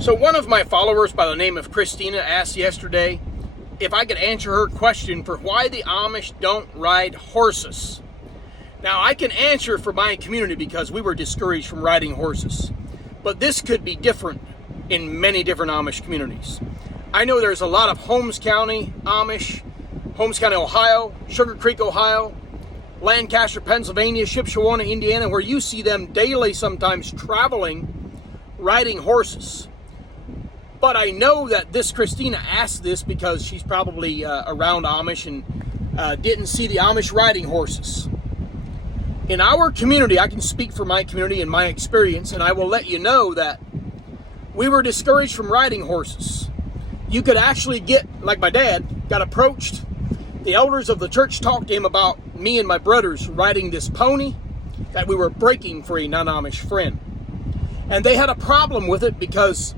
So one of my followers by the name of Christina asked yesterday if I could answer her question for why the Amish don't ride horses. Now, I can answer for my community because we were discouraged from riding horses. But this could be different in many different Amish communities. I know there's a lot of Holmes County Amish, Holmes County, Ohio, Sugar Creek, Ohio, Lancaster, Pennsylvania, Shipshewana, Indiana, where you see them daily sometimes traveling, riding horses. But I know that this Christina asked this because she's probably around Amish and didn't see the Amish riding horses. In our community, I can speak for my community and my experience, and I will let you know that we were discouraged from riding horses. You could actually get, like my dad, got approached. The elders of the church talked to him about me and my brothers riding this pony that we were breaking for a non-Amish friend. And they had a problem with it because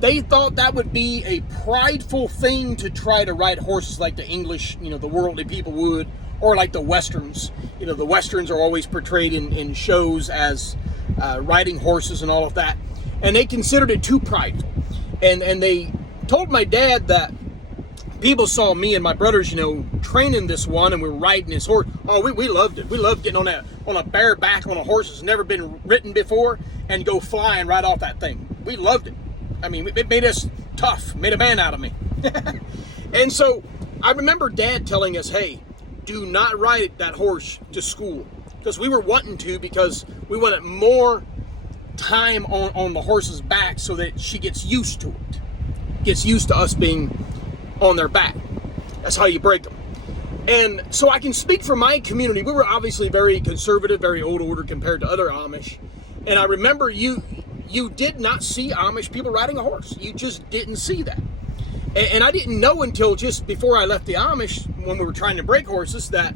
they thought that would be a prideful thing to try to ride horses like the English, the worldly people would, or like the Westerns. The Westerns are always portrayed in shows as riding horses and all of that. And they considered it too prideful. And they told my dad that people saw me and my brothers, training this one, and we were riding this horse. Oh, we loved it. We loved getting on a bare back on a horse that's never been ridden before and go flying right off that thing. We loved it. I mean, it made us tough, made a man out of me. And so I remember Dad telling us, hey, do not ride that horse to school. Because we were wanting to, because we wanted more time on the horse's back so that she gets used to it. Gets used to us being on their back. That's how you break them. And so I can speak for my community. We were obviously very conservative, very old order compared to other Amish. And I remember you did not see Amish people riding a horse. You just didn't see that. And I didn't know until just before I left the Amish, when we were trying to break horses, that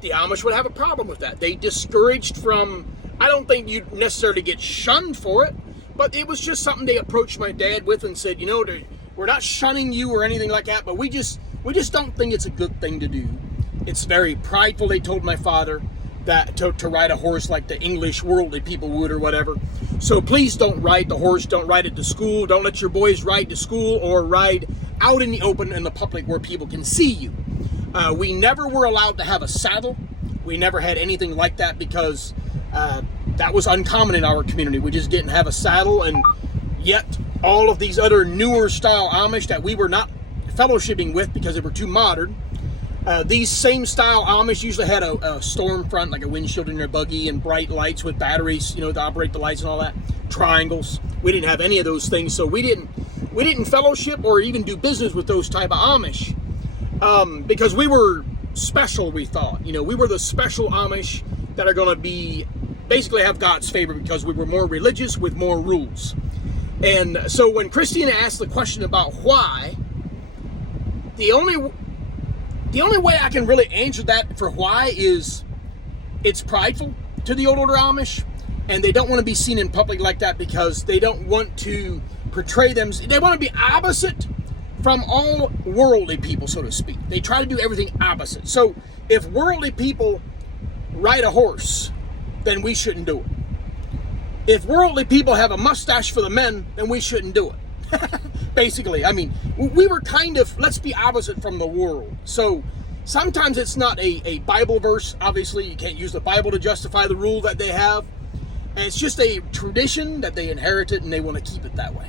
the Amish would have a problem with that. They discouraged from, I don't think you'd necessarily get shunned for it, but it was just something they approached my dad with and said, we're not shunning you or anything like that, but we just don't think it's a good thing to do. It's very prideful, they told my father, that to ride a horse like the English worldly people would or whatever. So please don't ride the horse, don't ride it to school, don't let your boys ride to school or ride out in the open in the public where people can see you. We never were allowed to have a saddle. We never had anything like that because that was uncommon in our community. We just didn't have a saddle, and yet all of these other newer style Amish that we were not fellowshipping with because they were too modern, these same style Amish usually had a storm front, like a windshield in their buggy, and bright lights with batteries, to operate the lights and all that. Triangles. We didn't have any of those things, so we didn't fellowship or even do business with those type of Amish because we were special. We thought, we were the special Amish that are going to be basically have God's favor because we were more religious with more rules. And so when Christina asked the question about why, the only way I can really answer that for why is it's prideful to the old order Amish, and they don't want to be seen in public like that because they don't want to portray them. They want to be opposite from all worldly people, so to speak. They try to do everything opposite. So if worldly people ride a horse, then we shouldn't do it. If worldly people have a mustache for the men, then we shouldn't do it. Basically, we were kind of, let's be opposite from the world. So sometimes it's not a Bible verse. Obviously, you can't use the Bible to justify the rule that they have. And it's just a tradition that they inherited, and they want to keep it that way.